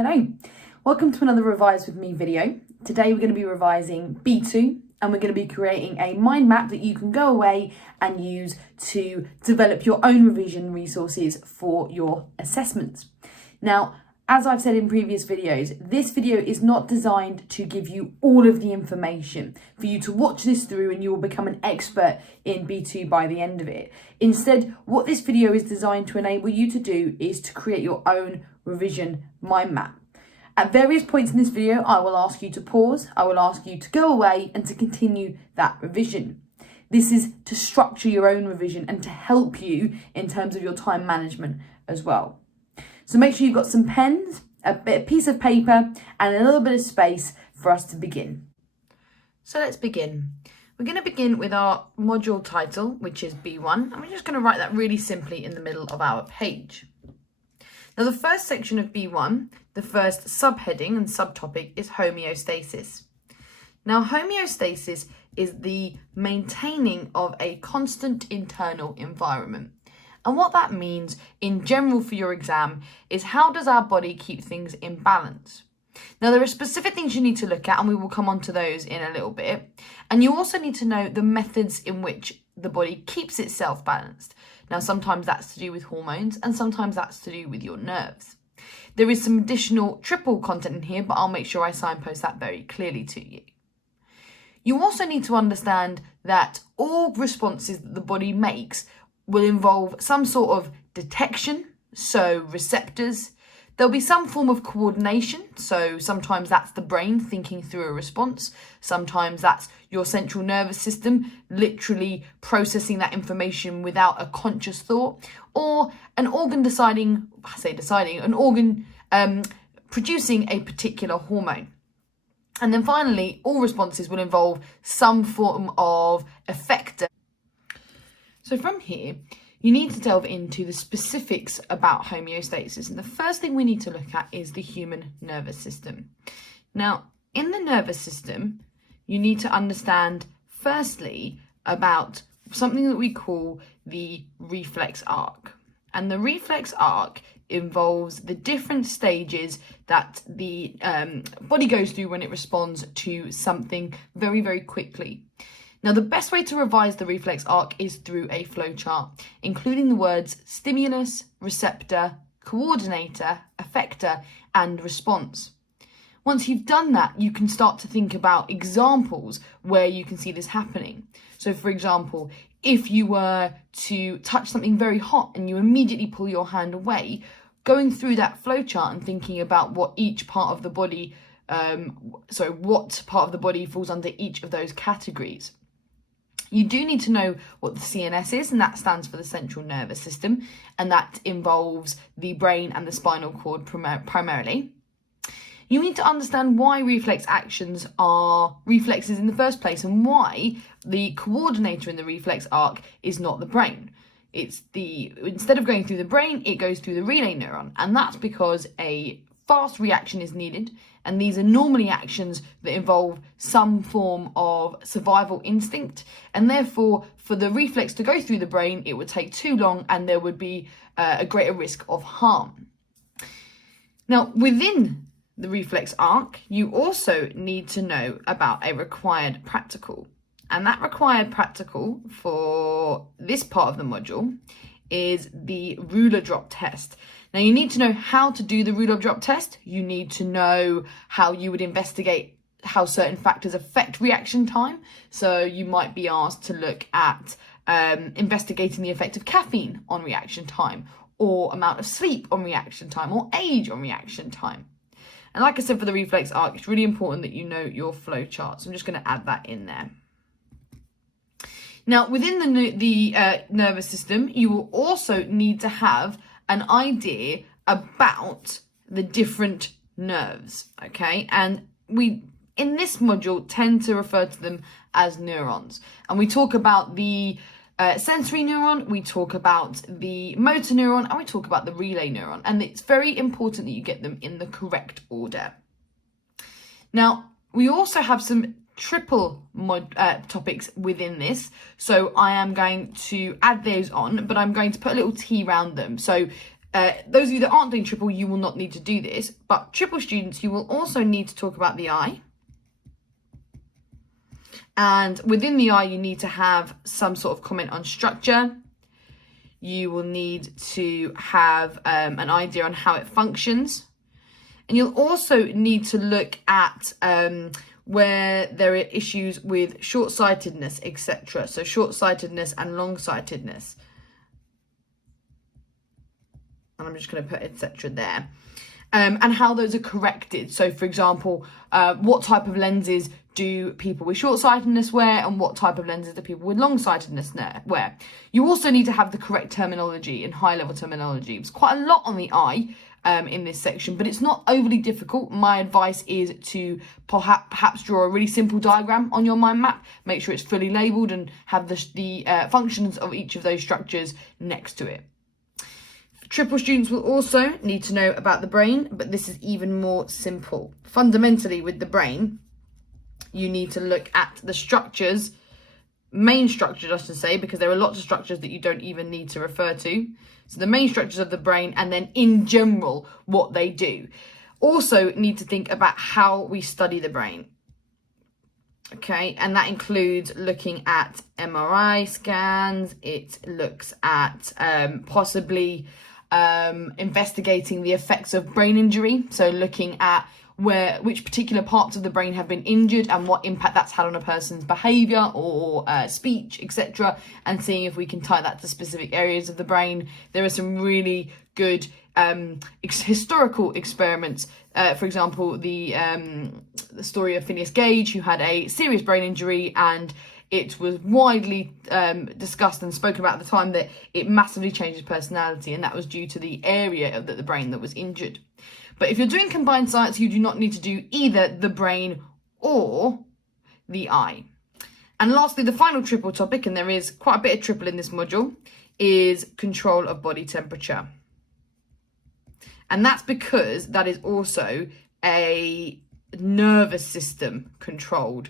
Hello, welcome to another Revise With Me video. Today we're going to be revising B2 and we're going to be creating a mind map that you can go away and use to develop your own revision resources for your assessments. Now, as I've said in previous videos, this video is not designed to give you all of the information for you to watch this through and you will become an expert in B2 by the end of it. Instead, what this video is designed to enable you to do is to create your own revision mind map. At various points in this video, I will ask you to pause, I will ask you to go away and to continue that revision. This is to structure your own revision and to help you in terms of your time management as well. So make sure you've got some pens, a piece of paper and a little bit of space for us to begin. So let's begin. We're going to begin with our module title, which is B1, and we're just going to write that really simply in the middle of our page. Now the first section of B1, the first subheading and subtopic is homeostasis. Now homeostasis is the maintaining of a constant internal environment. And what that means in general for your exam is how does our body keep things in balance? Now there are specific things you need to look at and we will come on to those in a little bit. And you also need to know the methods in which the body keeps itself balanced. Now sometimes that's to do with hormones and sometimes that's to do with your nerves. There is some additional triple content in here, but I'll make sure I signpost that very clearly to you. You also need to understand that all responses that the body makes will involve some sort of detection, so receptors. There'll be some form of coordination, so sometimes that's the brain thinking through a response. Sometimes that's your central nervous system literally processing that information without a conscious thought, or an organ producing a particular hormone. And then finally, all responses will involve some form of effector. So from here, you need to delve into the specifics about homeostasis. And the first thing we need to look at is the human nervous system. Now, in the nervous system, you need to understand, firstly, about something that we call the reflex arc. And the reflex arc involves the different stages that the body goes through when it responds to something very, very quickly. Now, the best way to revise the reflex arc is through a flowchart, including the words stimulus, receptor, coordinator, effector, and response. Once you've done that, you can start to think about examples where you can see this happening. So, for example, if you were to touch something very hot and you immediately pull your hand away, going through that flowchart and thinking about what each part of the body, what part of the body falls under each of those categories. You do need to know what the CNS is, and that stands for the central nervous system, and that involves the brain and the spinal cord primarily. You need to understand why reflex actions are reflexes in the first place and why the coordinator in the reflex arc is not the brain. Instead of going through the brain, it goes through the relay neuron, and that's because a fast reaction is needed, and these are normally actions that involve some form of survival instinct, and therefore for the reflex to go through the brain it would take too long and there would be a greater risk of harm. Now within the reflex arc you also need to know about a required practical, and that required practical for this part of the module is the ruler drop test. Now you need to know how to do the ruler drop test. You need to know how you would investigate how certain factors affect reaction time. So you might be asked to look at investigating the effect of caffeine on reaction time, or amount of sleep on reaction time, or age on reaction time. And like I said, for the reflex arc, it's really important that you know your flow chart. So I'm just going to add that in there. Now, within the nervous system, you will also need to have an idea about the different nerves, okay? And we, in this module, tend to refer to them as neurons. And we talk about the sensory neuron, we talk about the motor neuron, and we talk about the relay neuron. And it's very important that you get them in the correct order. Now, we also have some triple topics within this, so I am going to add those on, but I'm going to put a little T around them. So Those of you that aren't doing triple, you will not need to do this, but triple students, you will also need to talk about the eye. And within the eye, you need to have some sort of comment on structure. You will need to have an idea on how it functions. And you'll also need to look at where there are issues with short-sightedness, etc. So short-sightedness and long-sightedness. And I'm just going to put etc. there. And how those are corrected. So, for example, what type of lenses do people with short-sightedness wear, and what type of lenses do people with long-sightedness wear? You also need to have the correct terminology and high-level terminology. It's quite a lot on the eye in this section, but it's not overly difficult. My advice is to perhaps draw a really simple diagram on your mind map. Make sure it's fully labelled and have the functions of each of those structures next to it. Triple students will also need to know about the brain, but this is even more simple. Fundamentally, with the brain, you need to look at the structures, main structures, I should say, because there are lots of structures that you don't even need to refer to. So the main structures of the brain, and then in general, what they do. Also need to think about how we study the brain. Okay, and that includes looking at MRI scans. It looks at possibly investigating the effects of brain injury, so looking at which particular parts of the brain have been injured and what impact that's had on a person's behaviour or speech, etc., and seeing if we can tie that to specific areas of the brain. There are some really good historical experiments. For example, the story of Phineas Gage, who had a serious brain injury, and it was widely discussed and spoken about at the time that it massively changed his personality, and that was due to the area of the brain that was injured. But if you're doing combined science, you do not need to do either the brain or the eye. And lastly, the final triple topic, and there is quite a bit of triple in this module, is control of body temperature. And that's because that is also a nervous system controlled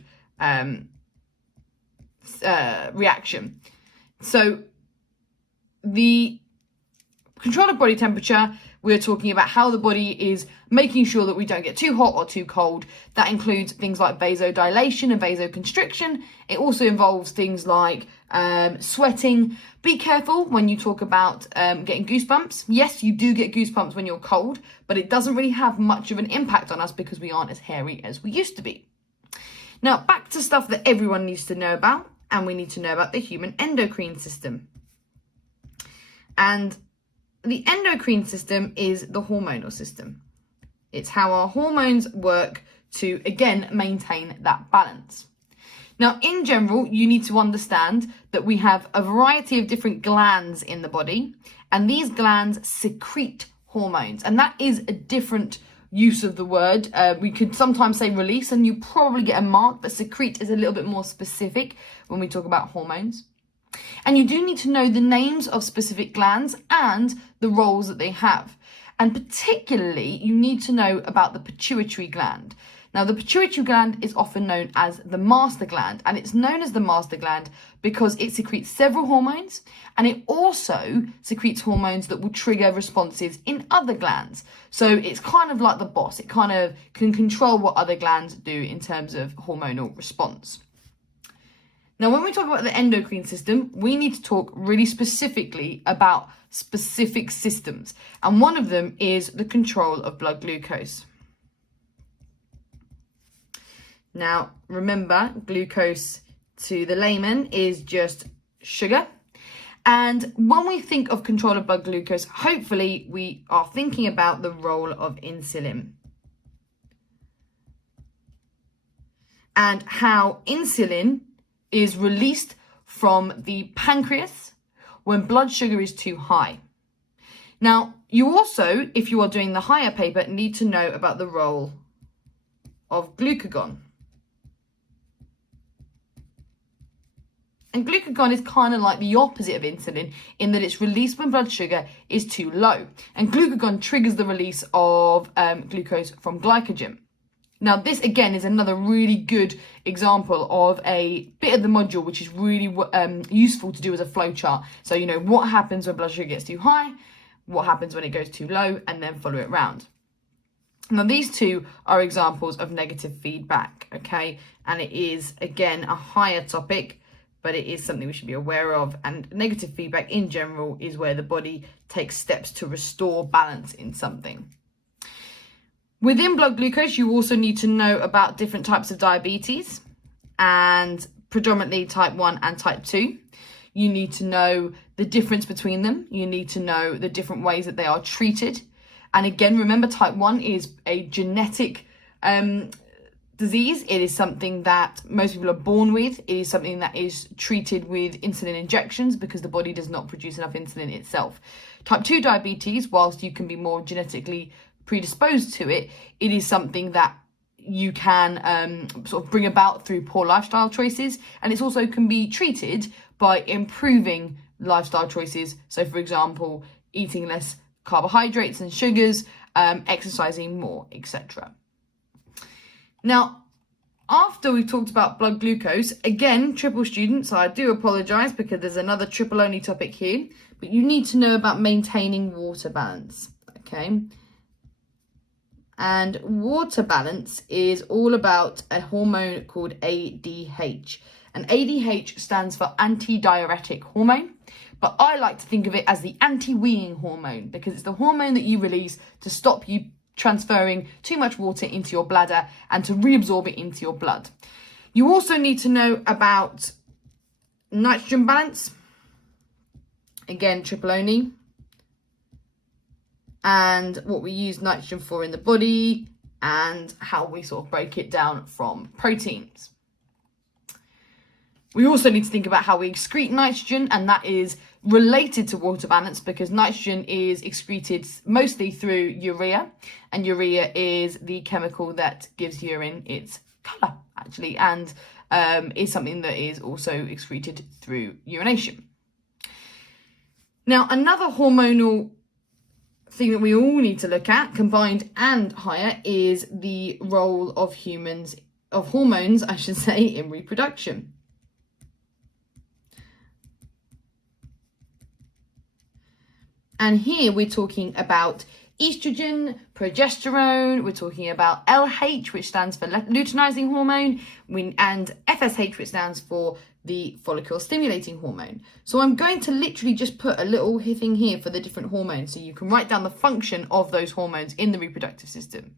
reaction. So the control of body temperature, we're talking about how the body is making sure that we don't get too hot or too cold. That includes things like vasodilation and vasoconstriction. It also involves things like sweating. Be careful when you talk about getting goosebumps. Yes, you do get goosebumps when you're cold, but it doesn't really have much of an impact on us because we aren't as hairy as we used to be. Now, back to stuff that everyone needs to know about, and we need to know about the human endocrine system. And the endocrine system is the hormonal system. It's how our hormones work to, again, maintain that balance. Now, in general, you need to understand that we have a variety of different glands in the body, and these glands secrete hormones, and that is a different use of the word. We could sometimes say release, and you probably get a mark, but secrete is a little bit more specific when we talk about hormones. And you do need to know the names of specific glands and the roles that they have. And particularly, you need to know about the pituitary gland. Now, the pituitary gland is often known as the master gland, and it's known as the master gland because it secretes several hormones, and it also secretes hormones that will trigger responses in other glands. So it's kind of like the boss. It kind of can control what other glands do in terms of hormonal response. Now, when we talk about the endocrine system, we need to talk really specifically about specific systems. And one of them is the control of blood glucose. Now, remember, glucose to the layman is just sugar. And when we think of control of blood glucose, hopefully we are thinking about the role of insulin. And how insulin is released from the pancreas when blood sugar is too high. Now, you also, if you are doing the higher paper, need to know about the role of glucagon. And glucagon is kind of like the opposite of insulin in that it's released when blood sugar is too low. And glucagon triggers the release of glucose from glycogen. Now, this, again, is another really good example of a bit of the module which is really useful to do as a flowchart. So, you know, what happens when blood sugar gets too high? what happens when it goes too low, and then follow it round. Now, these two are examples of negative feedback, okay? And it is, again, a higher topic, but it is something we should be aware of. And negative feedback in general is where the body takes steps to restore balance in something. Within blood glucose, you also need to know about different types of diabetes, and predominantly type 1 and type 2. You need to know the difference between them. You need to know the different ways that they are treated. And again, remember, type 1 is a genetic disease. It is something that most people are born with. It is something that is treated with insulin injections because the body does not produce enough insulin itself. Type 2 diabetes, whilst you can be more genetically predisposed to it, it is something that you can sort of bring about through poor lifestyle choices. And it also can be treated by improving lifestyle choices. So, for example, eating less carbohydrates and sugars, exercising more, etc. Now, after we've talked about blood glucose, again, triple students, I do apologise because there's another triple only topic here, but you need to know about maintaining water balance, okay? And water balance is all about a hormone called ADH. And ADH stands for antidiuretic hormone, but I like to think of it as the anti-weeing hormone because it's the hormone that you release to stop you transferring too much water into your bladder and to reabsorb it into your blood. You also need to know about nitrogen balance, again, triple only, and what we use nitrogen for in the body and how we sort of break it down from proteins. We also need to think about how we excrete nitrogen, and that is related to water balance because nitrogen is excreted mostly through urea, and urea is the chemical that gives urine its colour, actually, and is something that is also excreted through urination. Now, another hormonal thing that we all need to look at, combined and higher, is the role of hormones, I should say, in reproduction. And here we're talking about estrogen, progesterone, we're talking about LH, which stands for luteinizing hormone, and FSH, which stands for the follicle stimulating hormone. So I'm going to literally just put a little thing here for the different hormones so you can write down the function of those hormones in the reproductive system.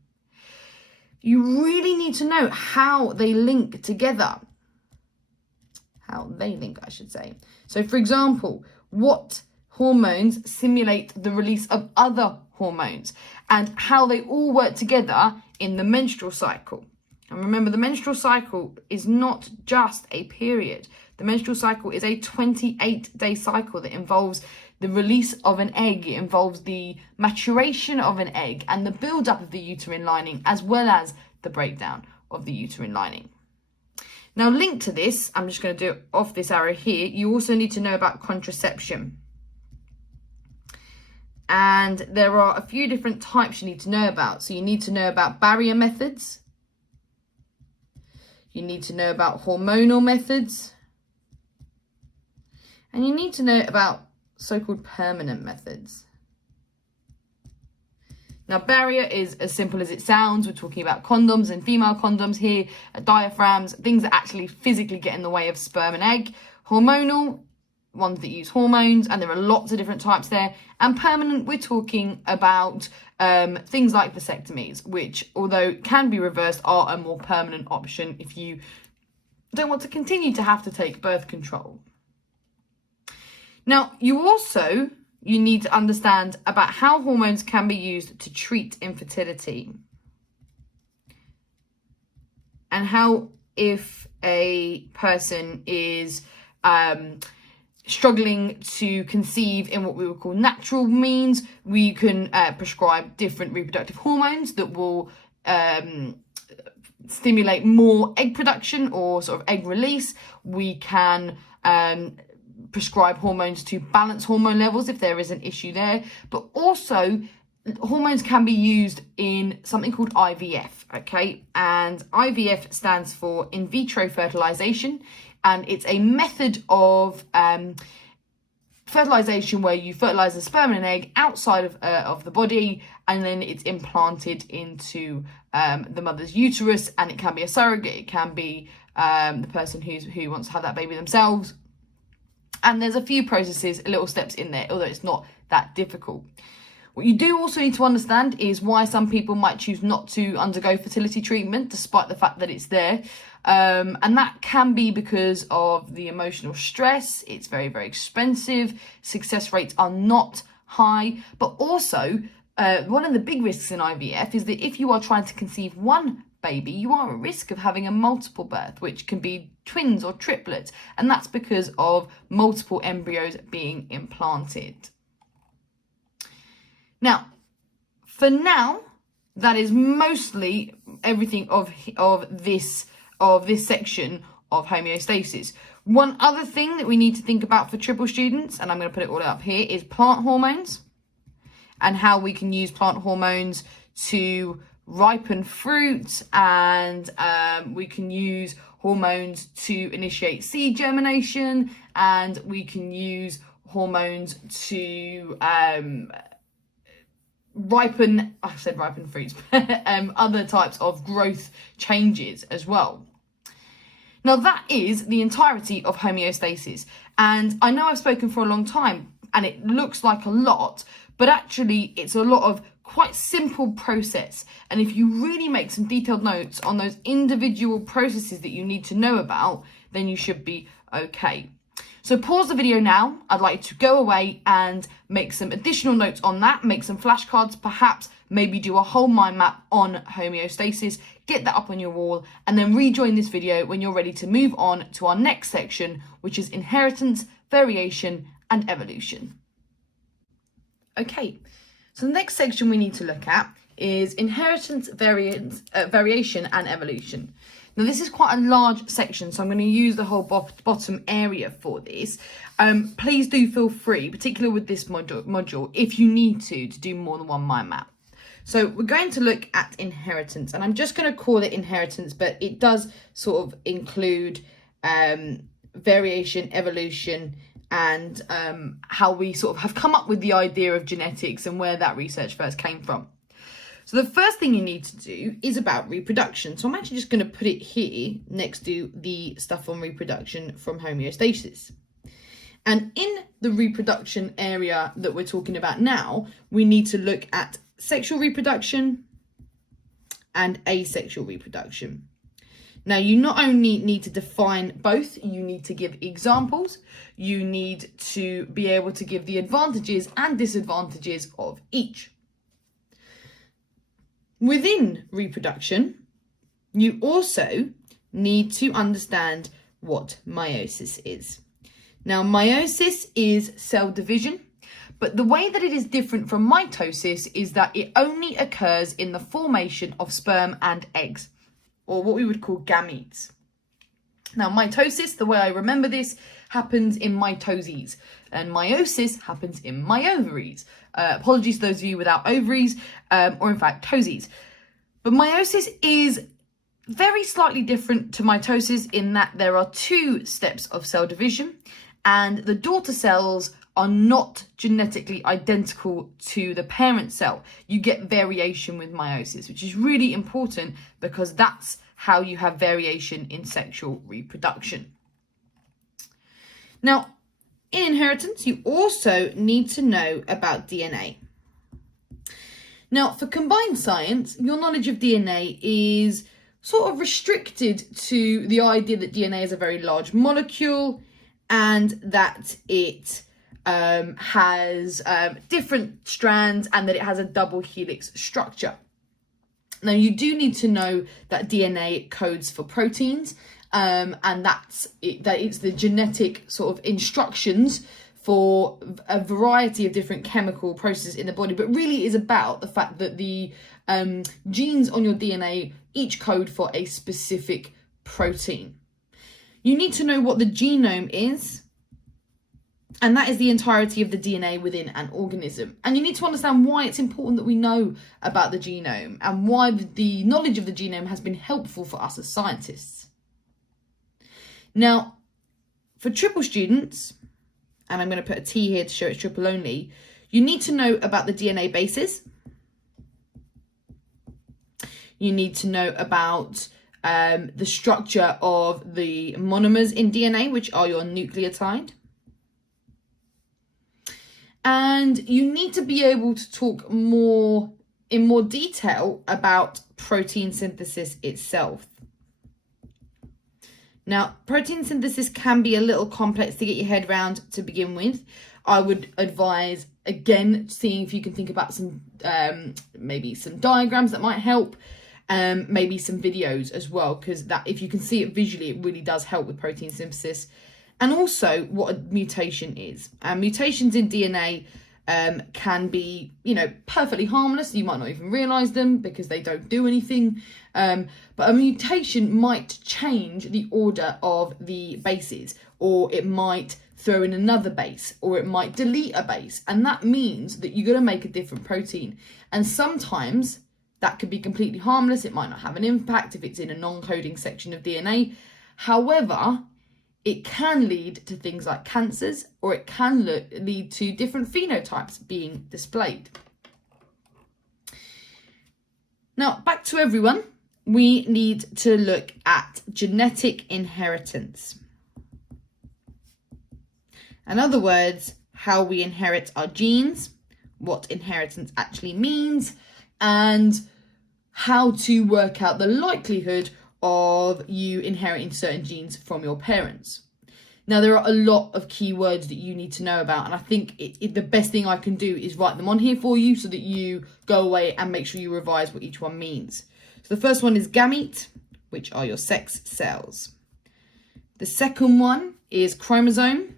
You really need to know how they link together. I should say. So for example, what hormones simulate the release of other hormones and how they all work together in the menstrual cycle. And remember, the menstrual cycle is not just a period. The menstrual cycle is a 28-day cycle that involves the release of an egg. It involves the maturation of an egg and the build-up of the uterine lining, as well as the breakdown of the uterine lining. Now, linked to this, I'm just going to do it off this arrow here, you also need to know about contraception. And there are a few different types you need to know about. So you need to know about barrier methods. You need to know about hormonal methods. And you need to know about so-called permanent methods. Now, barrier is as simple as it sounds. We're talking about condoms and female condoms here, diaphragms, things that actually physically get in the way of sperm and egg. Hormonal, ones that use hormones, and there are lots of different types there. And permanent, we're talking about things like vasectomies, which, although can be reversed, are a more permanent option if you don't want to continue to have to take birth control. Now, you need to understand about how hormones can be used to treat infertility, and how, if a person is struggling to conceive in what we would call natural means, we can prescribe different reproductive hormones that will stimulate more egg production or sort of egg release. We can prescribe hormones to balance hormone levels if there is an issue there, but also hormones can be used in something called IVF, okay? And IVF stands for in vitro fertilization, and it's a method of fertilization, where you fertilize the sperm and an egg outside of the body, and then it's implanted into the mother's uterus, and it can be a surrogate, it can be the person who wants to have that baby themselves. And there's a few processes, little steps in there, although it's not that difficult. What you do also need to understand is why some people might choose not to undergo fertility treatment, despite the fact that it's there. And that can be because of the emotional stress. It's very, very expensive. Success rates are not high. But also, one of the big risks in IVF is that if you are trying to conceive one baby, you are at risk of having a multiple birth, which can be twins or triplets. And that's because of multiple embryos being implanted. Now, for now, that is mostly everything of this section of homeostasis. One other thing that we need to think about for triple students, and I'm going to put it all up here, is plant hormones and how we can use plant hormones to ripen fruit, and we can use hormones to initiate seed germination, and we can use hormones to ripen fruits, other types of growth changes as well. Now that is the entirety of homeostasis, and I know I've spoken for a long time and it looks like a lot, but actually it's a lot of quite simple process. And if you really make some detailed notes on those individual processes that you need to know about, then you should be okay. So pause the video now. I'd like you to go away and make some additional notes on that, make some flashcards, perhaps maybe do a whole mind map on homeostasis, get that up on your wall, and then rejoin this video when you're ready to move on to our next section, which is inheritance, variation, and evolution. Okay, so the next section we need to look at is inheritance, variation, and evolution. Now this is quite a large section, so I'm going to use the whole bottom area for this. Please do feel free, particularly with this module, if you need to do more than one mind map. So we're going to look at inheritance, and I'm just going to call it inheritance, but it does sort of include variation, evolution, and how we sort of have come up with the idea of genetics and where that research first came from. So the first thing you need to do is about reproduction. So I'm actually just going to put it here next to the stuff on reproduction from homeostasis. And in the reproduction area that we're talking about now, we need to look at sexual reproduction and asexual reproduction. Now, you not only need to define both, you need to give examples, you need to be able to give the advantages and disadvantages of each. Within reproduction, you also need to understand what meiosis is. Now, meiosis is cell division, but the way that it is different from mitosis is that it only occurs in the formation of sperm and eggs, or what we would call gametes. Now, mitosis, the way I remember this, happens in mitoses, and meiosis happens in myovaries. Apologies to those of you without ovaries, or in fact, toesies. But meiosis is very slightly different to mitosis in that there are two steps of cell division, and the daughter cells are not genetically identical to the parent cell. You get variation with meiosis, which is really important because that's how you have variation in sexual reproduction. Now, in inheritance, you also need to know about DNA. Now, for combined science, your knowledge of DNA is sort of restricted to the idea that DNA is a very large molecule and that it has different strands and that it has a double helix structure. Now, you do need to know that DNA codes for proteins, and that it's the genetic sort of instructions for a variety of different chemical processes in the body, but really is about the fact that the genes on your DNA each code for a specific protein. You need to know what the genome is, and that is the entirety of the DNA within an organism. And you need to understand why it's important that we know about the genome and why the knowledge of the genome has been helpful for us as scientists. Now, for triple students, and I'm going to put a T here to show it's triple only, you need to know about the DNA bases. You need to know about the structure of the monomers in DNA, which are your nucleotide. And you need to be able to talk in more detail about protein synthesis itself. Now, protein synthesis can be a little complex to get your head around to begin with. I would advise, again, seeing if you can think about some, maybe some diagrams that might help, maybe some videos as well, because that, if you can see it visually, it really does help with protein synthesis. And also what a mutation is. Mutations in DNA can be, perfectly harmless. You might not even realise them because they don't do anything. But a mutation might change the order of the bases, or it might throw in another base, or it might delete a base. And that means that you're going to make a different protein. And sometimes that could be completely harmless. It might not have an impact if it's in a non-coding section of DNA. However, it can lead to things like cancers, or it can lead to different phenotypes being displayed. Now, back to everyone, we need to look at genetic inheritance. In other words, how we inherit our genes, what inheritance actually means, and how to work out the likelihood of you inheriting certain genes from your parents. Now, there are a lot of key words that you need to know about, and I think the best thing I can do is write them on here for you so that you go away and make sure you revise what each one means. So the first one is gamete, which are your sex cells. The second one is chromosome.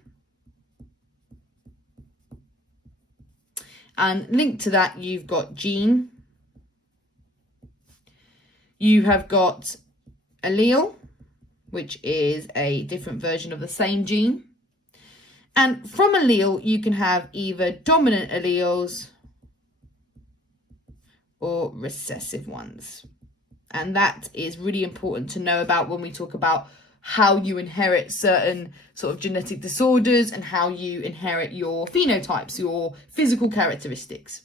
And linked to that, you've got gene. You have got allele, which is a different version of the same gene. And from allele, you can have either dominant alleles or recessive ones. And that is really important to know about when we talk about how you inherit certain sort of genetic disorders and how you inherit your phenotypes, your physical characteristics.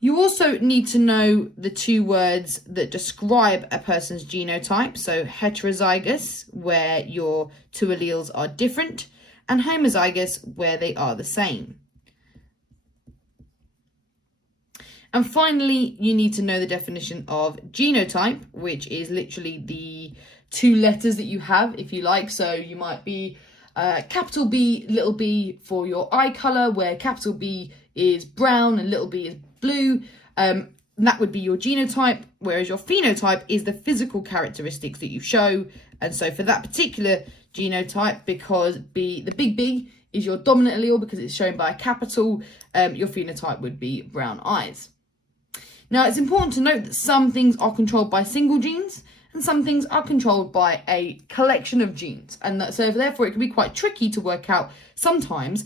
You also need to know the two words that describe a person's genotype. So heterozygous, where your two alleles are different, and homozygous, where they are the same. And finally, you need to know the definition of genotype, which is literally the two letters that you have, if you like. So you might be capital B, little b for your eye colour, where capital B is brown and little b is blue. That would be your genotype, whereas your phenotype is the physical characteristics that you show. And so for that particular genotype, because the big B is your dominant allele because it's shown by a capital, your phenotype would be brown eyes. Now, it's important to note that some things are controlled by single genes and some things are controlled by a collection of genes. And so therefore it can be quite tricky to work out sometimes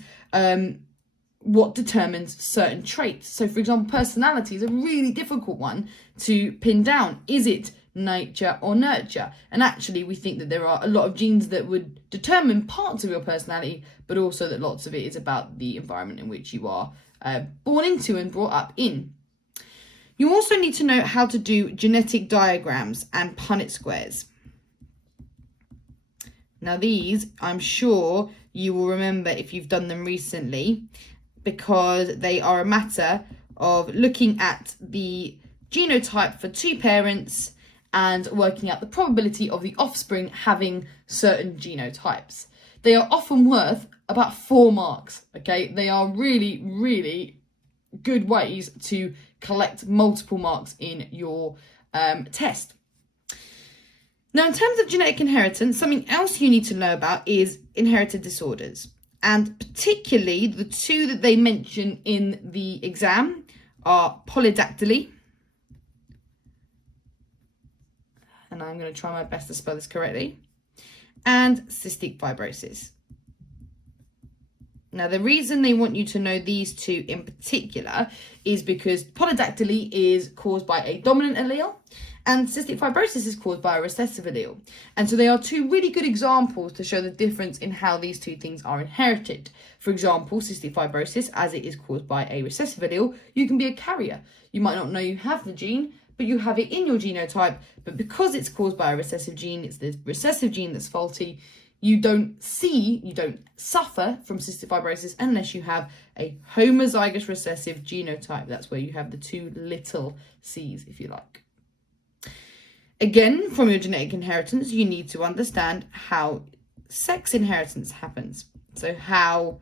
what determines certain traits. So for example, personality is a really difficult one to pin down. Is it nature or nurture? And actually we think that there are a lot of genes that would determine parts of your personality, but also that lots of it is about the environment in which you are born into and brought up in. You also need to know how to do genetic diagrams and Punnett squares. Now these, I'm sure you will remember if you've done them recently, because they are a matter of looking at the genotype for two parents and working out the probability of the offspring having certain genotypes. They are often worth about 4 marks, okay? They are really, really good ways to collect multiple marks in your test. Now, in terms of genetic inheritance, something else you need to know about is inherited disorders. And particularly the two that they mention in the exam are polydactyly. And I'm going to try my best to spell this correctly. And cystic fibrosis. Now, the reason they want you to know these two in particular is because polydactyly is caused by a dominant allele And cystic fibrosis is caused by a recessive allele. And so they are two really good examples to show the difference in how these two things are inherited. For example, cystic fibrosis, as it is caused by a recessive allele, you can be a carrier. You might not know you have the gene, but you have it in your genotype. But because it's caused by a recessive gene, it's the recessive gene that's faulty. You don't suffer from cystic fibrosis unless you have a homozygous recessive genotype. That's where you have the two little c's, if you like. Again, from your genetic inheritance, you need to understand how sex inheritance happens. So how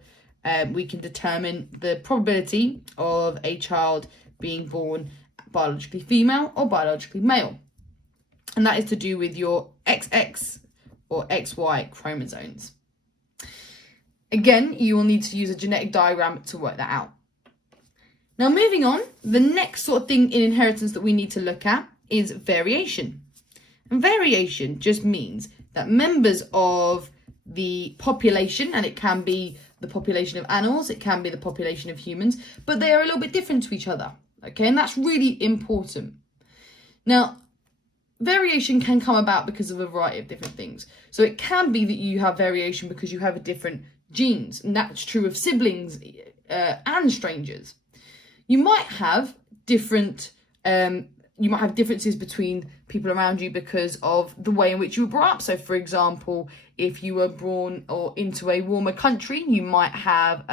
we can determine the probability of a child being born biologically female or biologically male. And that is to do with your XX or XY chromosomes. Again, you will need to use a genetic diagram to work that out. Now, moving on, the next sort of thing in inheritance that we need to look at is variation. And variation just means that members of the population, and it can be the population of animals, it can be the population of humans, but they are a little bit different to each other, okay? And that's really important. Now, variation can come about because of a variety of different things. So it can be that you have variation because you have different genes, and that's true of siblings and strangers. You might have differences between people around you because of the way in which you were brought up. So, for example, if you were born or into a warmer country, you might have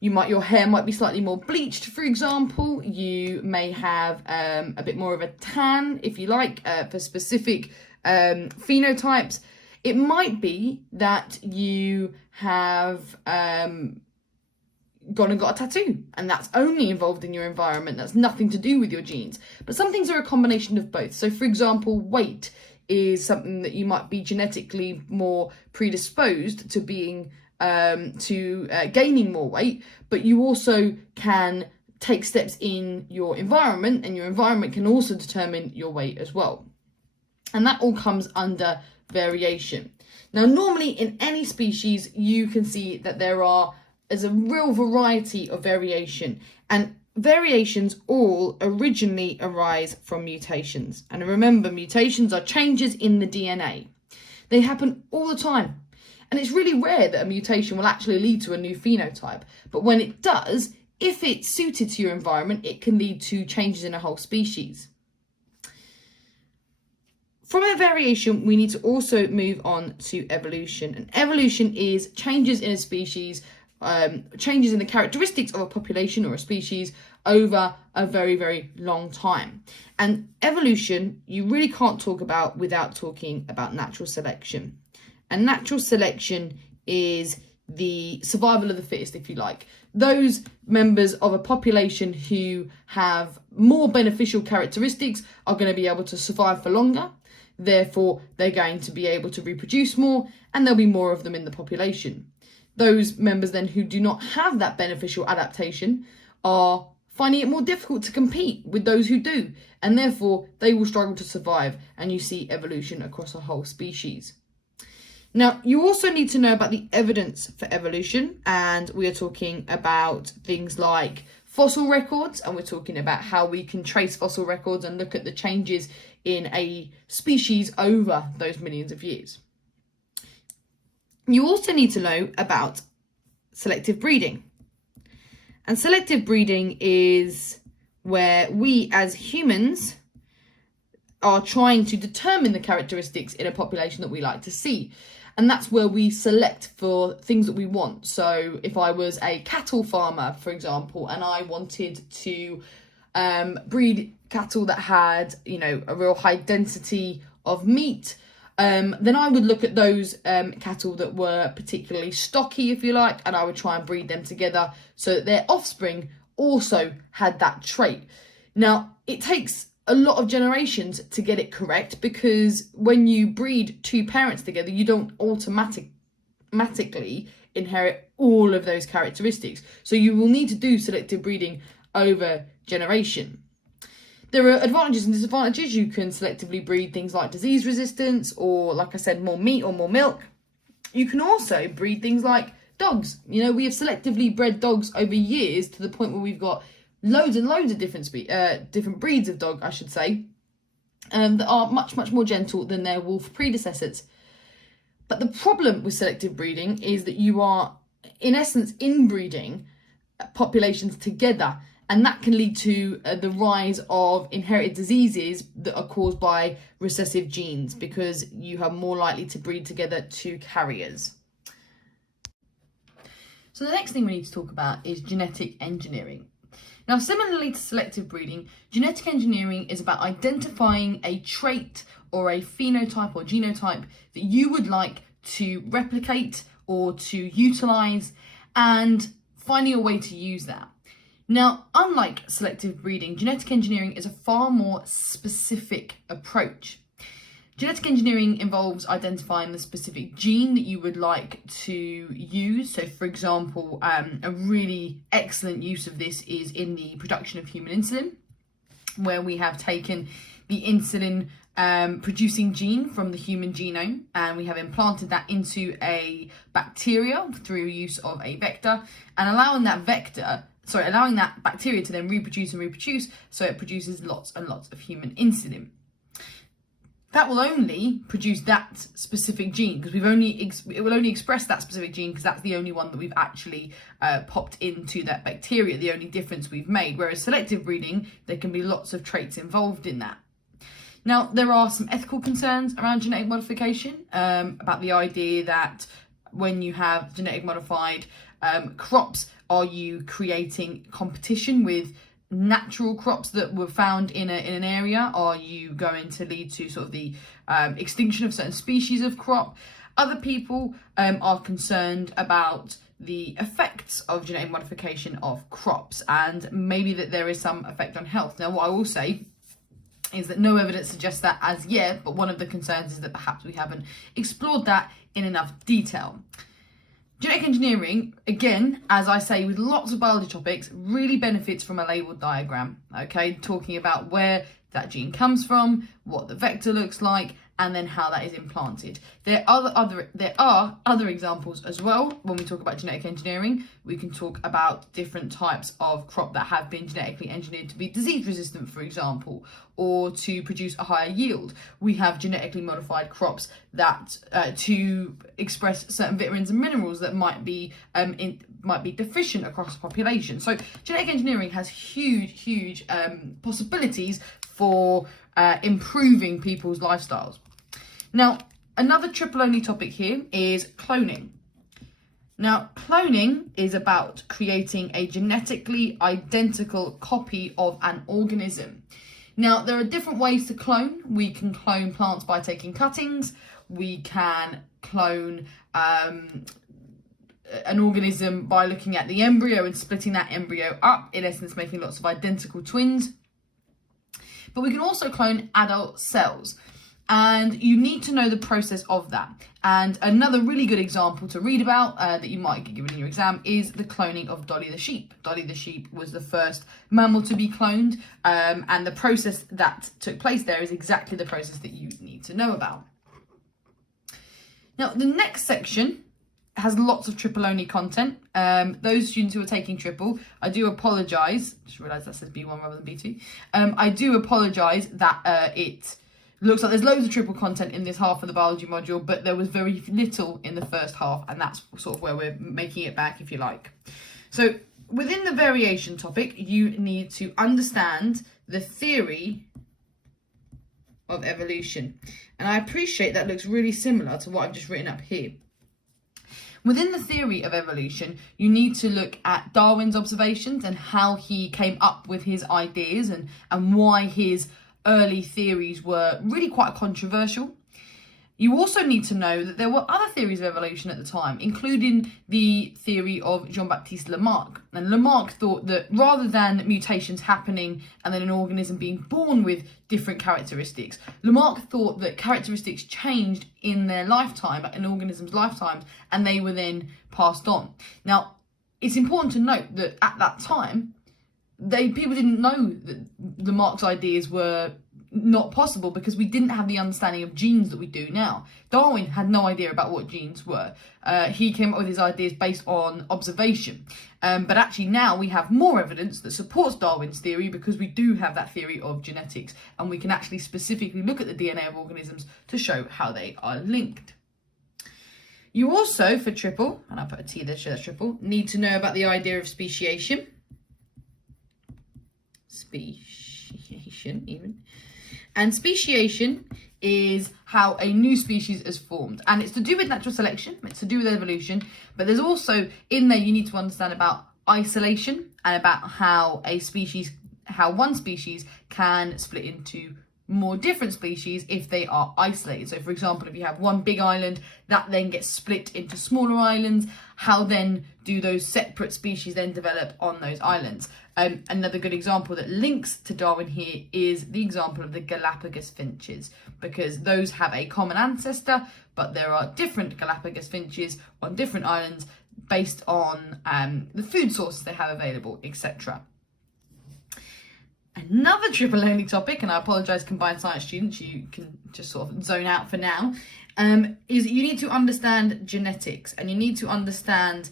your hair might be slightly more bleached, for example. You may have a bit more of a tan, if you like, for specific phenotypes. It might be that you have gone and got a tattoo, and that's only involved in your environment. That's nothing to do with your genes. But some things are a combination of both. So, for example, weight is something that you might be genetically more predisposed to being gaining more weight, but you also can take steps in your environment, and your environment can also determine your weight as well. And that all comes under variation. Now, normally in any species, you can see that there's a real variety of variation, and variations all originally arise from mutations. And remember, mutations are changes in the DNA. They happen all the time. And it's really rare that a mutation will actually lead to a new phenotype. But when it does, if it's suited to your environment, it can lead to changes in a whole species. From a variation, we need to also move on to evolution. And evolution is changes in a species, changes in the characteristics of a population or a species over a very, very long time. And evolution, you really can't talk about without talking about natural selection. And natural selection is the survival of the fittest, if you like. Those members of a population who have more beneficial characteristics are going to be able to survive for longer. Therefore, they're going to be able to reproduce more, and there'll be more of them in the population. Those members then who do not have that beneficial adaptation are finding it more difficult to compete with those who do, and therefore they will struggle to survive, and you see evolution across a whole species. Now, you also need to know about the evidence for evolution, and we are talking about things like fossil records, and we're talking about how we can trace fossil records and look at the changes in a species over those millions of years. You also need to know about selective breeding. And selective breeding is where we as humans are trying to determine the characteristics in a population that we like to see. And that's where we select for things that we want. So if I was a cattle farmer, for example, and I wanted to breed cattle that had, a real high density of meat, then I would look at those cattle that were particularly stocky, if you like, and I would try and breed them together so that their offspring also had that trait. Now, it takes a lot of generations to get it correct, because when you breed two parents together, you don't automatically inherit all of those characteristics. So you will need to do selective breeding over generation. There are advantages and disadvantages. You can selectively breed things like disease resistance, or, like I said, more meat or more milk. You can also breed things like dogs. We have selectively bred dogs over years to the point where we've got loads and loads of different breeds of dog, I should say, that are much, much more gentle than their wolf predecessors. But the problem with selective breeding is that you are, in essence, inbreeding populations together, and that can lead to the rise of inherited diseases that are caused by recessive genes, because you are more likely to breed together two carriers. So the next thing we need to talk about is genetic engineering. Now, similarly to selective breeding, genetic engineering is about identifying a trait or a phenotype or genotype that you would like to replicate or to utilize, and finding a way to use that. Now, unlike selective breeding, genetic engineering is a far more specific approach. Genetic engineering involves identifying the specific gene that you would like to use. So, for example, a really excellent use of this is in the production of human insulin, where we have taken the insulin producing gene from the human genome, and we have implanted that into a bacteria through use of a vector, and allowing that bacteria to then reproduce, so it produces lots and lots of human insulin. That will only produce that specific gene, because it will only express that specific gene because that's the only one that we've actually popped into that bacteria, the only difference we've made. Whereas selective breeding, there can be lots of traits involved in that. Now, there are some ethical concerns around genetic modification, about the idea that when you have genetic modified crops, are you creating competition with natural crops that were found in an area? Are you going to lead to sort of the extinction of certain species of crop? Other people are concerned about the effects of genetic modification of crops, and maybe that there is some effect on health. Now, what I will say is that no evidence suggests that as yet, but one of the concerns is that perhaps we haven't explored that in enough detail. Genetic engineering, again, as I say with lots of biology topics, really benefits from a labeled diagram, okay? Talking about where that gene comes from, what the vector looks like, and then how that is implanted. There are other examples as well. When we talk about genetic engineering, we can talk about different types of crop that have been genetically engineered to be disease resistant, for example, or to produce a higher yield. We have genetically modified crops that to express certain vitamins and minerals that might be deficient across the population. So genetic engineering has huge possibilities for improving people's lifestyles. Now, another triple-only topic here is cloning. Now, cloning is about creating a genetically identical copy of an organism. Now, there are different ways to clone. We can clone plants by taking cuttings. We can clone an organism by looking at the embryo and splitting that embryo up, in essence making lots of identical twins. But we can also clone adult cells, and you need to know the process of that. And another really good example to read about that you might get given in your exam is the cloning of Dolly the sheep. Dolly the sheep was the first mammal to be cloned, and the process that took place there is exactly the process that you need to know about. Now, the next section has lots of triple-only content. Those students who are taking triple, I do apologise. Just realised that says B1 rather than B2. I do apologise that it looks like there's loads of triple content in this half of the biology module, but there was very little in the first half, and that's sort of where we're making it back, if you like. So within the variation topic, you need to understand the theory of evolution. And I appreciate that looks really similar to what I've just written up here. Within the theory of evolution, you need to look at Darwin's observations and how he came up with his ideas and why his early theories were really quite controversial. You also need to know that there were other theories of evolution at the time, including the theory of Jean-Baptiste Lamarck. And Lamarck thought that rather than mutations happening and then an organism being born with different characteristics, Lamarck thought that characteristics changed in their lifetime, an organism's lifetime, and they were then passed on. Now, it's important to note that at that time, people didn't know that Lamarck's ideas were not possible because we didn't have the understanding of genes that we do now. Darwin had no idea about what genes were. He came up with his ideas based on observation. But actually now we have more evidence that supports Darwin's theory because we do have that theory of genetics, and we can actually specifically look at the DNA of organisms to show how they are linked. You also, for triple, and I'll put a T there to show that's triple, need to know about the idea of speciation. Speciation, even. And speciation is how a new species is formed. And it's to do with natural selection, it's to do with evolution, but there's also, in there, you need to understand about isolation and about how one species can split into more different species if they are isolated. So for example, if you have one big island that then gets split into smaller islands, how then do those separate species then develop on those islands? Another good example that links to Darwin here is the example of the Galapagos finches, because those have a common ancestor, but there are different Galapagos finches on different islands based on the food sources they have available, etc. Another triple only topic, and I apologise combined science students, you can just sort of zone out for now, is you need to understand genetics, and you need to understand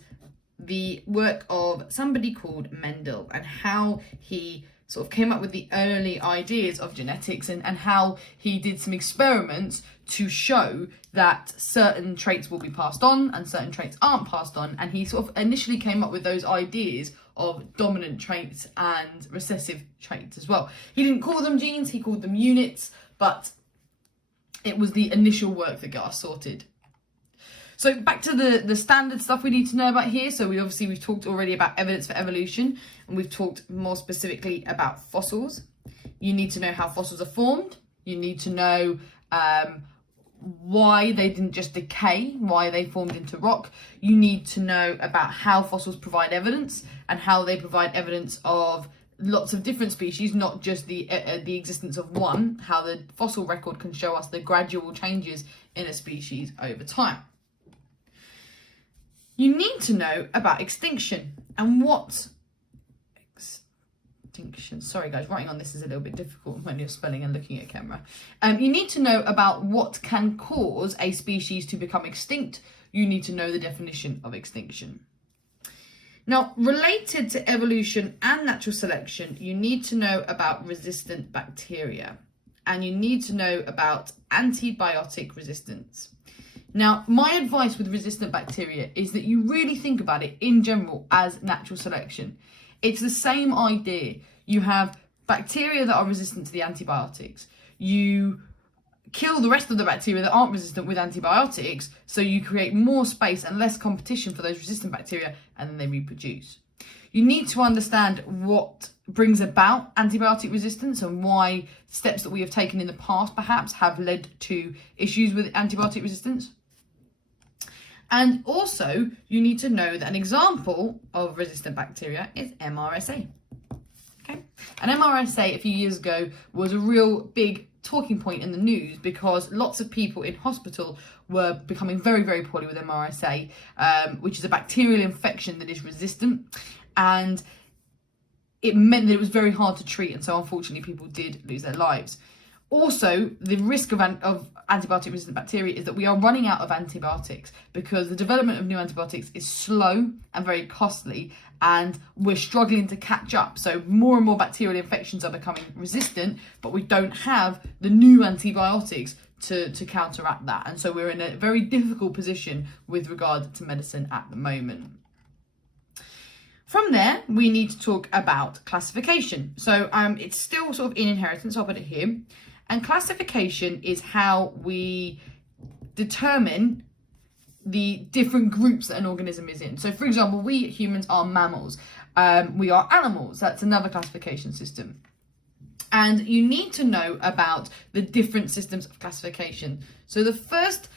the work of somebody called Mendel and how he sort of came up with the early ideas of genetics, and how he did some experiments to show that certain traits will be passed on and certain traits aren't passed on. And he sort of initially came up with those ideas of dominant traits and recessive traits as well. He didn't call them genes, he called them units, but it was the initial work that got us sorted. So back to the standard stuff we need to know about here. So we've talked already about evidence for evolution, and we've talked more specifically about fossils. You need to know how fossils are formed. You need to know why they didn't just decay, why they formed into rock. You need to know about how fossils provide evidence and how they provide evidence of lots of different species, not just the existence of one, how the fossil record can show us the gradual changes in a species over time. You need to know about extinction and what extinction. Sorry guys, writing on this is a little bit difficult when you're spelling and looking at camera. You need to know about what can cause a species to become extinct. You need to know the definition of extinction. Now, related to evolution and natural selection, you need to know about resistant bacteria, and you need to know about antibiotic resistance. Now, my advice with resistant bacteria is that you really think about it in general as natural selection. It's the same idea. You have bacteria that are resistant to the antibiotics. You kill the rest of the bacteria that aren't resistant with antibiotics, so you create more space and less competition for those resistant bacteria, and then they reproduce. You need to understand what brings about antibiotic resistance and why steps that we have taken in the past perhaps have led to issues with antibiotic resistance. And also, you need to know that an example of resistant bacteria is MRSA. Okay? And MRSA a few years ago was a real big talking point in the news because lots of people in hospital were becoming very, very poorly with MRSA, which is a bacterial infection that is resistant. And it meant that it was very hard to treat, and so unfortunately people did lose their lives. Also, the risk of antibiotic-resistant bacteria is that we are running out of antibiotics because the development of new antibiotics is slow and very costly, and we're struggling to catch up. So more and more bacterial infections are becoming resistant, but we don't have the new antibiotics to counteract that. And so we're in a very difficult position with regard to medicine at the moment. From there, we need to talk about classification. So it's still sort of in inheritance, I'll put it here. And classification is how we determine the different groups that an organism is in. So for example, we humans are mammals. We are animals. That's another classification system. And you need to know about the different systems of classification. So the first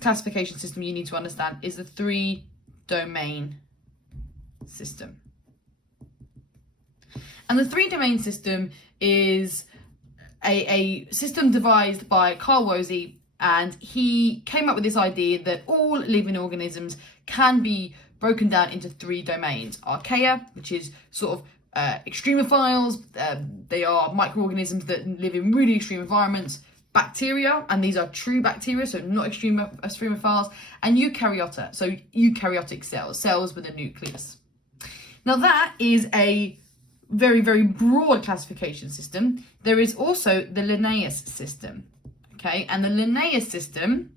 classification system you need to understand is the 3-domain system. And the 3-domain system is a system devised by Carl Woese, and he came up with this idea that all living organisms can be broken down into 3 domains. Archaea, which is sort of extremophiles, they are microorganisms that live in really extreme environments. Bacteria, and these are true bacteria, so not extremophiles, and eukaryota, so eukaryotic cells, cells with a nucleus. Now that is a very, very broad classification system. There is also the Linnaeus system, okay, and the Linnaeus system,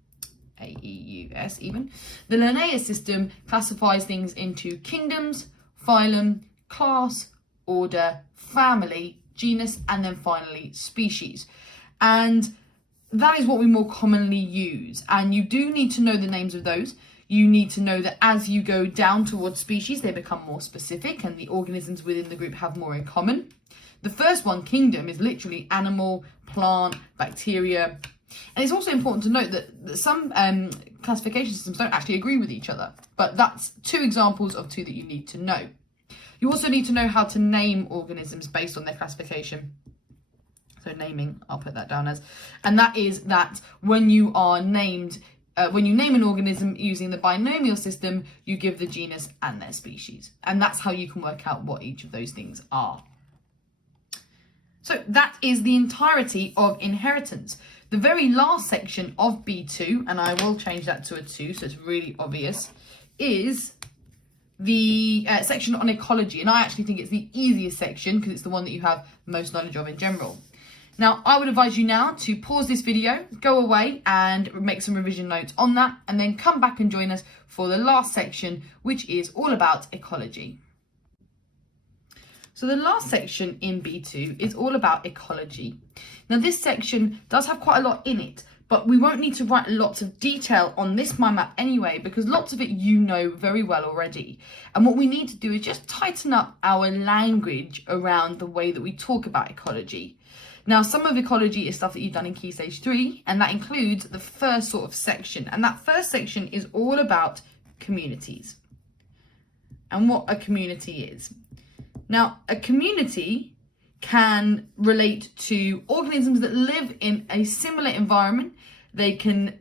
A-E-U-S even, the Linnaeus system classifies things into kingdoms, phylum, class, order, family, genus, and then finally species. And that is what we more commonly use. And you do need to know the names of those. You need to know that as you go down towards species, they become more specific and the organisms within the group have more in common. The first one, kingdom, is literally animal, plant, bacteria. And it's also important to note that some classification systems don't actually agree with each other. But that's two examples of two that you need to know. You also need to know how to name organisms based on their classification. So naming, I'll put that down as, and that is that when you are named, when you name an organism using the binomial system, you give the genus and their species. And that's how you can work out what each of those things are. So that is the entirety of inheritance. The very last section of B2, and I will change that to a 2 so it's really obvious, is the section on ecology. And I actually think it's the easiest section because it's the one that you have most knowledge of in general. Now, I would advise you now to pause this video, go away and make some revision notes on that, and then come back and join us for the last section, which is all about ecology. So the last section in B2 is all about ecology. Now, this section does have quite a lot in it, but we won't need to write lots of detail on this mind map anyway, because lots of it you know very well already. And what we need to do is just tighten up our language around the way that we talk about ecology. Now, some of ecology is stuff that you've done in Key Stage 3, and that includes the first sort of section. And that first section is all about communities and what a community is. Now, a community can relate to organisms that live in a similar environment. They can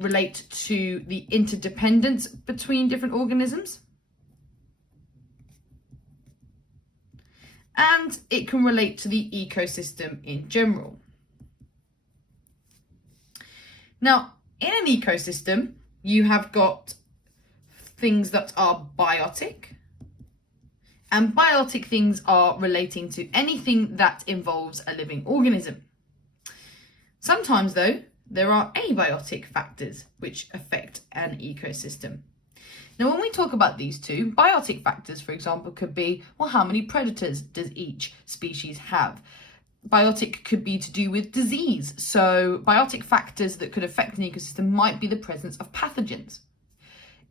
relate to the interdependence between different organisms. And it can relate to the ecosystem in general. Now, in an ecosystem, you have got things that are biotic. And biotic things are relating to anything that involves a living organism. Sometimes, though, there are abiotic factors which affect an ecosystem. Now, when we talk about these two, biotic factors, for example, could be, well, how many predators does each species have? Biotic could be to do with disease. So biotic factors that could affect an ecosystem might be the presence of pathogens.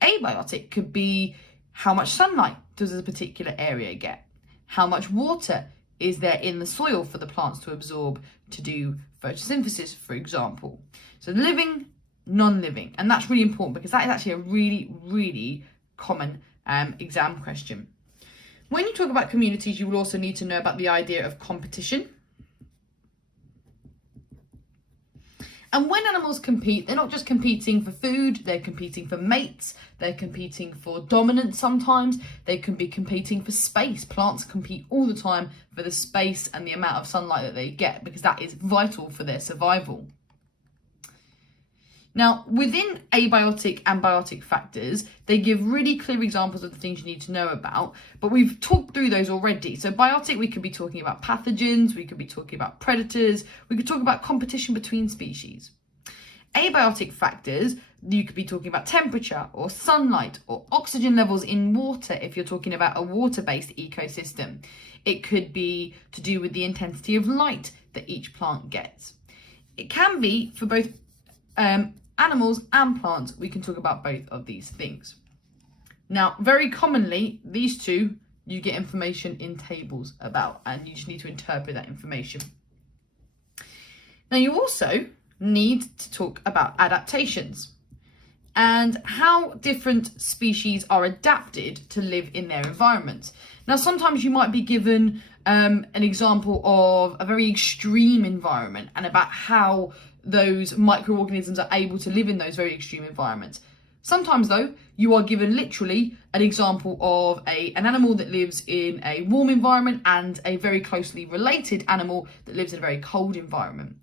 Abiotic could be how much sunlight does a particular area get? How much water is there in the soil for the plants to absorb to do photosynthesis, for example? So living, non-living, and that's really important because that is actually a really, really common exam question. When you talk about communities, you will also need to know about the idea of competition. And when animals compete, they're not just competing for food, they're competing for mates, they're competing for dominance sometimes, they can be competing for space. Plants compete all the time for the space and the amount of sunlight that they get because that is vital for their survival. Now, within abiotic and biotic factors, they give really clear examples of the things you need to know about, but we've talked through those already. So biotic, we could be talking about pathogens, we could be talking about predators, we could talk about competition between species. Abiotic factors, you could be talking about temperature or sunlight or oxygen levels in water if you're talking about a water-based ecosystem. It could be to do with the intensity of light that each plant gets. It can be for both animals and plants. We can talk about both of these things. Now, very commonly, these two, you get information in tables about, and you just need to interpret that information. Now, you also need to talk about adaptations and how different species are adapted to live in their environments. Now, sometimes you might be given an example of a very extreme environment and about how those microorganisms are able to live in those very extreme environments. Sometimes though, you are given literally an example of an animal that lives in a warm environment and a very closely related animal that lives in a very cold environment.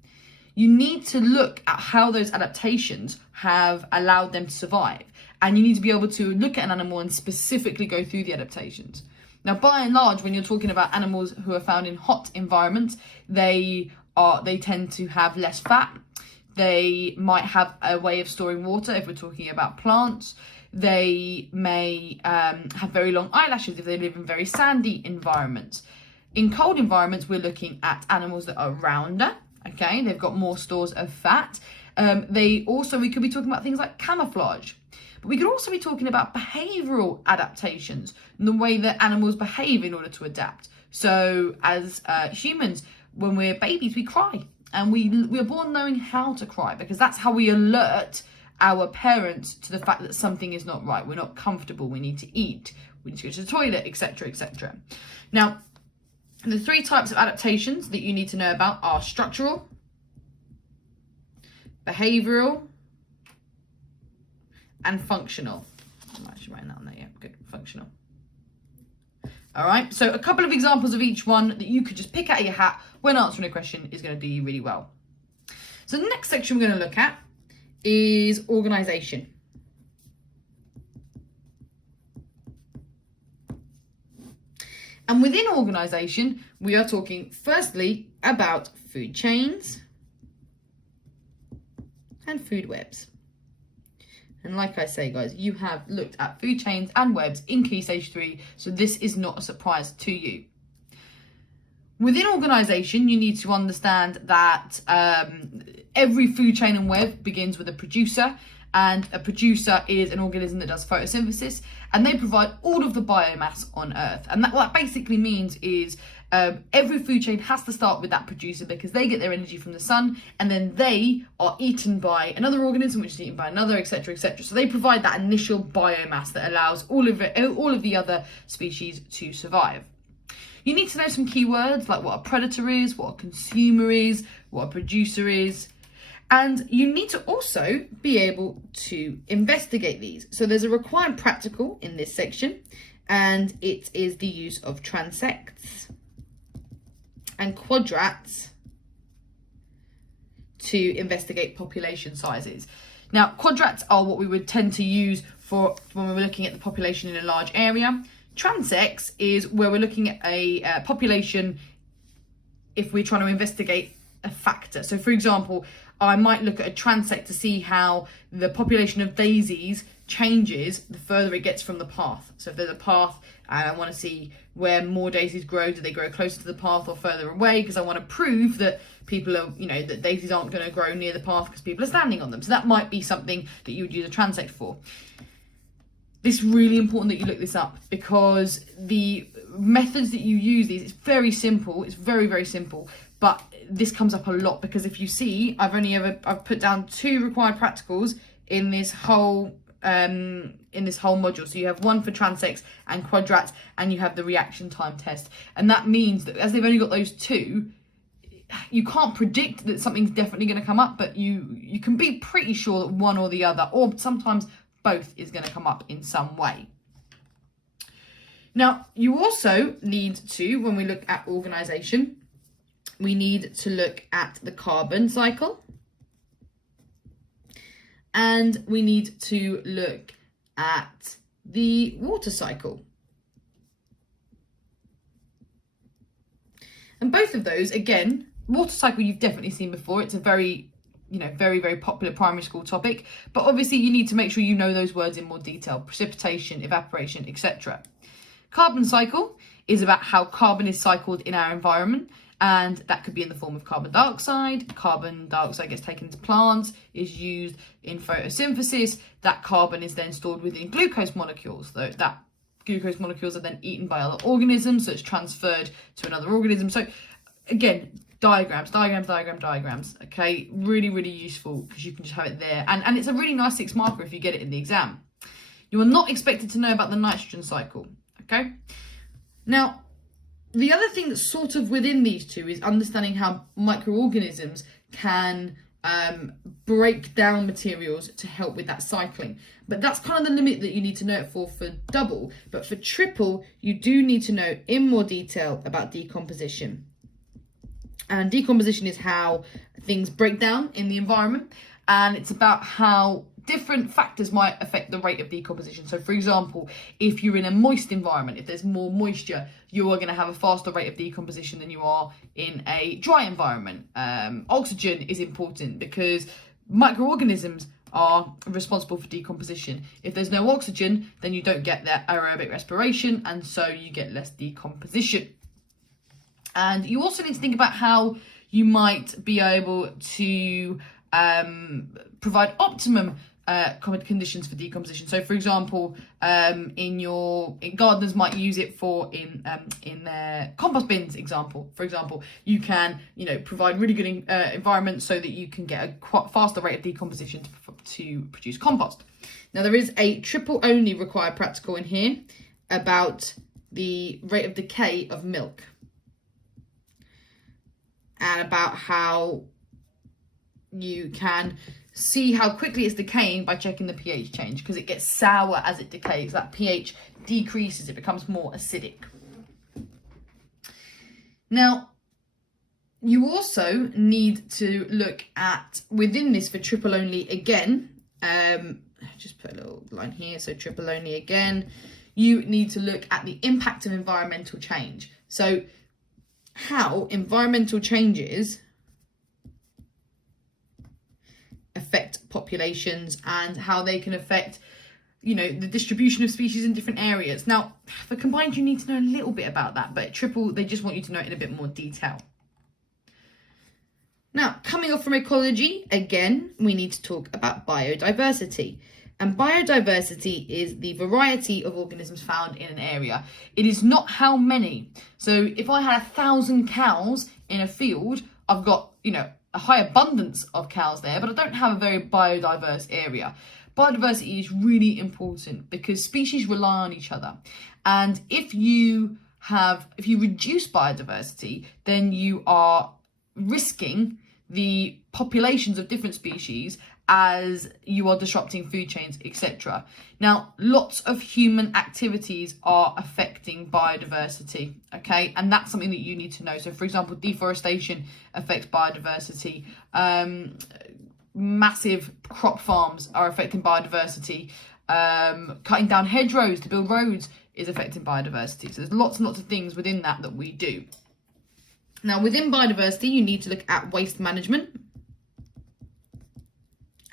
You need to look at how those adaptations have allowed them to survive. And you need to be able to look at an animal and specifically go through the adaptations. Now, by and large, when you're talking about animals who are found in hot environments, they tend to have less fat. They might have a way of storing water if we're talking about plants. They may have very long eyelashes if they live in very sandy environments. In cold environments, we're looking at animals that are rounder. Okay, they've got more stores of fat. We could be talking about things like camouflage. But we could also be talking about behavioural adaptations and the way that animals behave in order to adapt. So as humans, when we're babies, we cry. And we're born knowing how to cry, because that's how we alert our parents to the fact that something is not right. We're not comfortable. We need to eat. We need to go to the toilet, etc., etc. Now, the 3 types of adaptations that you need to know about are structural, behavioural, and functional. I'm actually writing that on there, yeah, good, functional. All right, so a couple of examples of each one that you could just pick out of your hat when answering a question is going to do you really well. So the next section we're going to look at is organisation. And within organisation, we are talking firstly about food chains and food webs. And like I say, guys, you have looked at food chains and webs in Key Stage 3, so this is not a surprise to you. Within organisation, you need to understand that every food chain and web begins with a producer, and a producer is an organism that does photosynthesis, and they provide all of the biomass on Earth. And what that basically means is every food chain has to start with that producer, because they get their energy from the sun, and then they are eaten by another organism, which is eaten by another, etc., etc. So they provide that initial biomass that allows all of the other species to survive. You need to know some keywords like what a predator is, what a consumer is, what a producer is. And you need to also be able to investigate these. So there's a required practical in this section, and it is the use of transects and quadrats to investigate population sizes. Now, quadrats are what we would tend to use for when we're looking at the population in a large area. Transects is where we're looking at a population if we're trying to investigate a factor. So, for example, I might look at a transect to see how the population of daisies changes the further it gets from the path. So if there's a path and I want to see where more daisies grow, do they grow closer to the path or further away? Because I want to prove that people are, that daisies aren't going to grow near the path because people are standing on them. So that might be something that you would use a transect for. It's really important that you look this up, because the methods that you use it's very simple. It's very, very simple. But this comes up a lot, because if you see, I've put down 2 required practicals in this whole module. So you have one for transects and quadrats, and you have the reaction time test. And that means that as they've only got those 2, you can't predict that something's definitely going to come up, but you can be pretty sure that one or the other, or sometimes both, is going to come up in some way. Now, you also need to, when we look at organisation, we need to look at the carbon cycle, and we need to look at the water cycle. And both of those, again, water cycle you've definitely seen before. It's a very, very, very popular primary school topic, but obviously you need to make sure you know those words in more detail: precipitation, evaporation, etc. Carbon cycle is about how carbon is cycled in our environment, and that could be in the form of carbon dioxide. Carbon dioxide gets taken into plants, is used in photosynthesis. That carbon is then stored within glucose molecules. That glucose molecules are then eaten by other organisms, so it's transferred to another organism. So again, diagrams, okay? Really, really useful, because you can just have it there. And it's a really nice 6 marker if you get it in the exam. You are not expected to know about the nitrogen cycle, okay? Now, the other thing that's sort of within these 2 is understanding how microorganisms can break down materials to help with that cycling. But that's kind of the limit that you need to know it for double. But for triple, you do need to know in more detail about decomposition. And decomposition is how things break down in the environment, and it's about how different factors might affect the rate of decomposition. So for example, if you're in a moist environment, if there's more moisture, you are going to have a faster rate of decomposition than you are in a dry environment. Oxygen is important because microorganisms are responsible for decomposition. If there's no oxygen, then you don't get that aerobic respiration, and so you get less decomposition. And you also need to think about how you might be able to provide optimum conditions for decomposition. So, for example, gardeners might use it for in their compost bins. For example, you can provide really good environments so that you can get a quite faster rate of decomposition to produce compost. Now, there is a triple only required practical in here about the rate of decay of milk, and about how you can see how quickly it's decaying by checking the pH change, because it gets sour as it decays. That pH decreases, it becomes more acidic. Now, you also need to look at, within this for triple only again, just put a little line here, so triple only again, you need to look at the impact of environmental change. So how environmental changes affect populations and how they can affect, the distribution of species in different areas. Now, for combined, you need to know a little bit about that, but triple, they just want you to know it in a bit more detail. Now, coming off from ecology, again, we need to talk about biodiversity. And biodiversity is the variety of organisms found in an area. It is not how many. So if I had 1,000 cows in a field, I've got, a high abundance of cows there, but I don't have a very biodiverse area. Biodiversity is really important because species rely on each other. And if you reduce biodiversity, then you are risking the populations of different species as you are disrupting food chains, etc. Now, lots of human activities are affecting biodiversity, okay? And that's something that you need to know. So, for example, deforestation affects biodiversity. Massive crop farms are affecting biodiversity. Cutting down hedgerows to build roads is affecting biodiversity. So there's lots and lots of things within that we do. Now, within biodiversity, you need to look at waste management.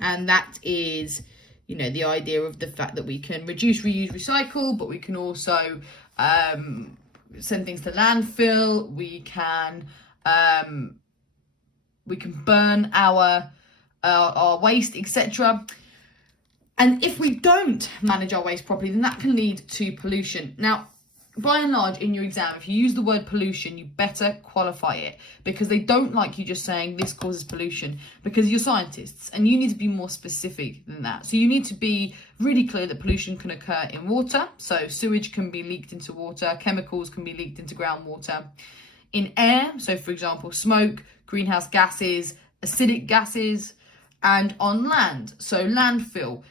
And that is, the idea of the fact that we can reduce, reuse, recycle, but we can also send things to landfill. We can burn our waste, etc. And if we don't manage our waste properly, then that can lead to pollution. Now, by and large, in your exam, if you use the word pollution, you better qualify it, because they don't like you just saying this causes pollution, because you're scientists and you need to be more specific than that. So you need to be really clear that pollution can occur in water. So sewage can be leaked into water, chemicals can be leaked into groundwater. In air, so for example, smoke, greenhouse gases, acidic gases, and on land, so landfill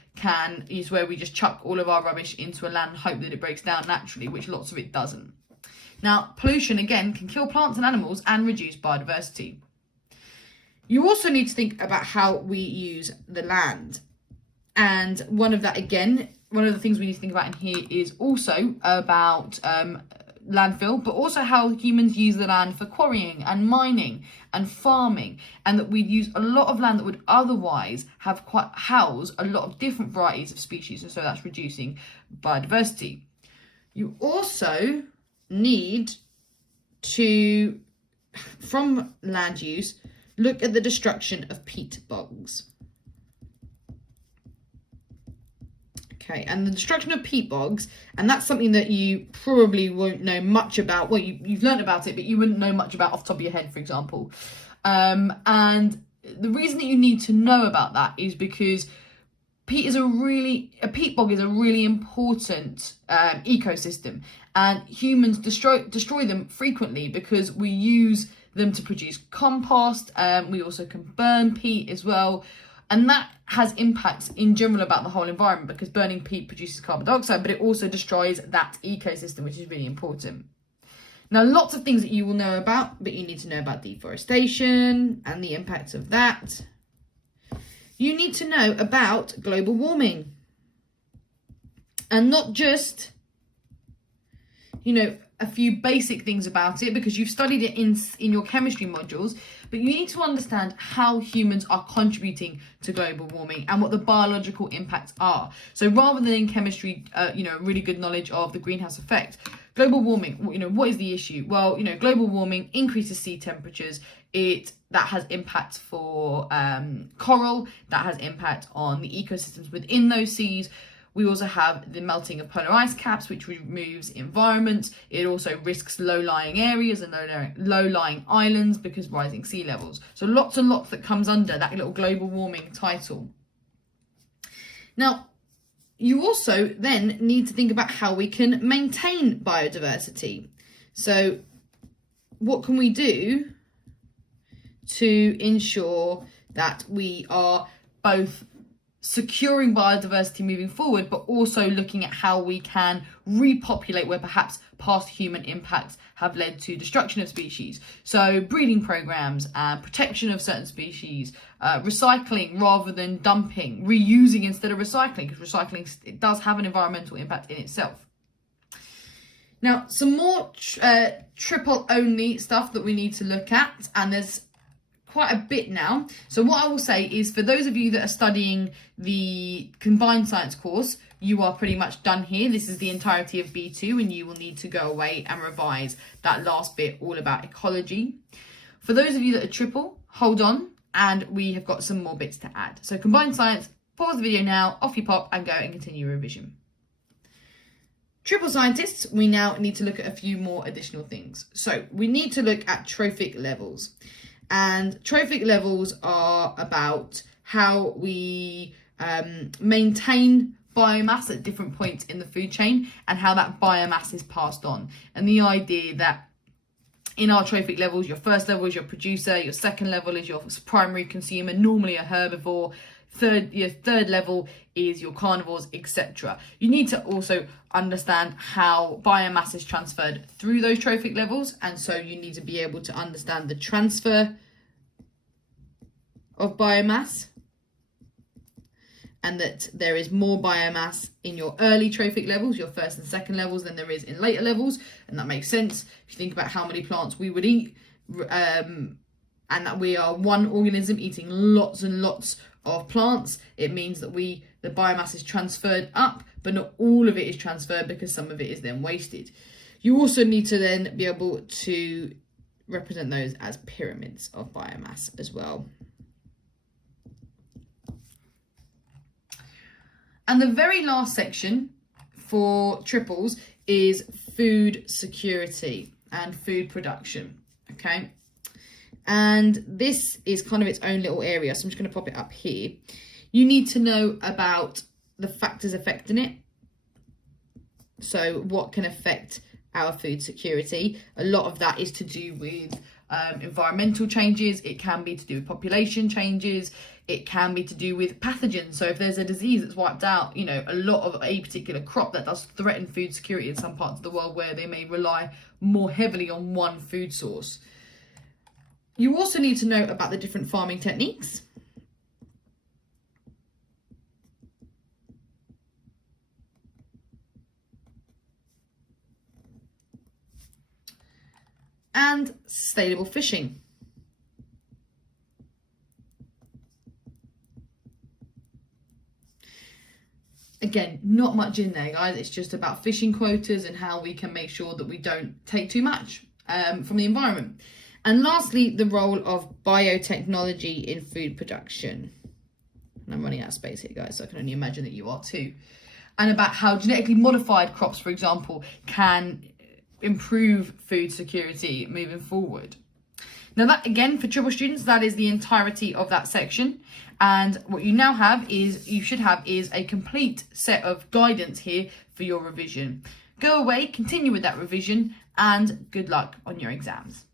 is where we just chuck all of our rubbish into a land and hope that it breaks down naturally, which lots of it doesn't. Now, pollution, again, can kill plants and animals and reduce biodiversity. You also need to think about how we use the land. And one of the things we need to think about in here is also about landfill, but also how humans use the land for quarrying and mining and farming, and that we use a lot of land that would otherwise house a lot of different varieties of species, and so that's reducing biodiversity. You also need to, from land use, look at the destruction of peat bogs. Okay, and the destruction of peat bogs, and that's something that you probably won't know much about. Well, you've learned about it, but you wouldn't know much about off the top of your head, for example. And the reason that you need to know about that is because a peat bog is a really important ecosystem, and humans destroy them frequently because we use them to produce compost. We also can burn peat as well. And that has impacts in general about the whole environment, because burning peat produces carbon dioxide, but it also destroys that ecosystem, which is really important. Now, lots of things that you will know about, but you need to know about deforestation and the impacts of that. You need to know about global warming. And not just, you know, a few basic things about it, because you've studied it in your chemistry modules, but you need to understand how humans are contributing to global warming and what the biological impacts are. So rather than in chemistry, you know, really good knowledge of the greenhouse effect, global warming, you know, what is the issue? Well, you know, global warming increases sea temperatures. That has impact for coral, that has impact on the ecosystems within those seas. We also have the melting of polar ice caps, which removes environment. It also risks low-lying areas and low-lying islands because rising sea levels. So lots and lots that comes under that little global warming title. Now, you also then need to think about how we can maintain biodiversity. So what can we do to ensure that we are both securing biodiversity moving forward, but also looking at how we can repopulate where perhaps past human impacts have led to destruction of species. So breeding programs, protection of certain species, recycling rather than dumping, reusing instead of recycling, because recycling, it does have an environmental impact in itself. Now, some more triple only stuff that we need to look at, and there's quite a bit now. So what I will say is, for those of you that are studying the combined science course, you are pretty much done here. This is the entirety of B2, and you will need to go away and revise that last bit all about ecology. For those of you that are triple, hold on, and we have got some more bits to add. So combined science, pause the video now, off you pop, and go and continue revision. Triple scientists, we now need to look at a few more additional things. So we need to look at trophic levels. And trophic levels are about how we maintain biomass at different points in the food chain and how that biomass is passed on. And the idea that in our trophic levels, your first level is your producer, your second level is your primary consumer, normally a herbivore, your third level is your carnivores, etc. You need to also understand how biomass is transferred through those trophic levels, and so you need to be able to understand the transfer of biomass, and that there is more biomass in your early trophic levels, your first and second levels, than there is in later levels. And that makes sense if you think about how many plants we would eat, and that we are one organism eating lots and lots of plants. It means that the biomass is transferred up, but not all of it is transferred, because some of it is then wasted. You also need to then be able to represent those as pyramids of biomass as well. And the very last section for triples is food security and food production, okay? And this is kind of its own little area, so I'm just going to pop it up here. You need to know about the factors affecting it. So what can affect our food security? A lot of that is to do with environmental changes. It can be to do with population changes. It can be to do with pathogens. So if there's a disease that's wiped out, you know, a lot of a particular crop, that does threaten food security in some parts of the world where they may rely more heavily on one food source. You also need to know about the different farming techniques. And sustainable fishing. Again, not much in there, guys. It's just about fishing quotas and how we can make sure that we don't take too much from the environment. And lastly, the role of biotechnology in food production. And I'm running out of space here, guys, so I can only imagine that you are too. And about how genetically modified crops, for example, can improve food security moving forward. Now that, again, for triple students, that is the entirety of that section. And what you now have is, you should have, is a complete set of guidance here for your revision. Go away, continue with that revision, and good luck on your exams.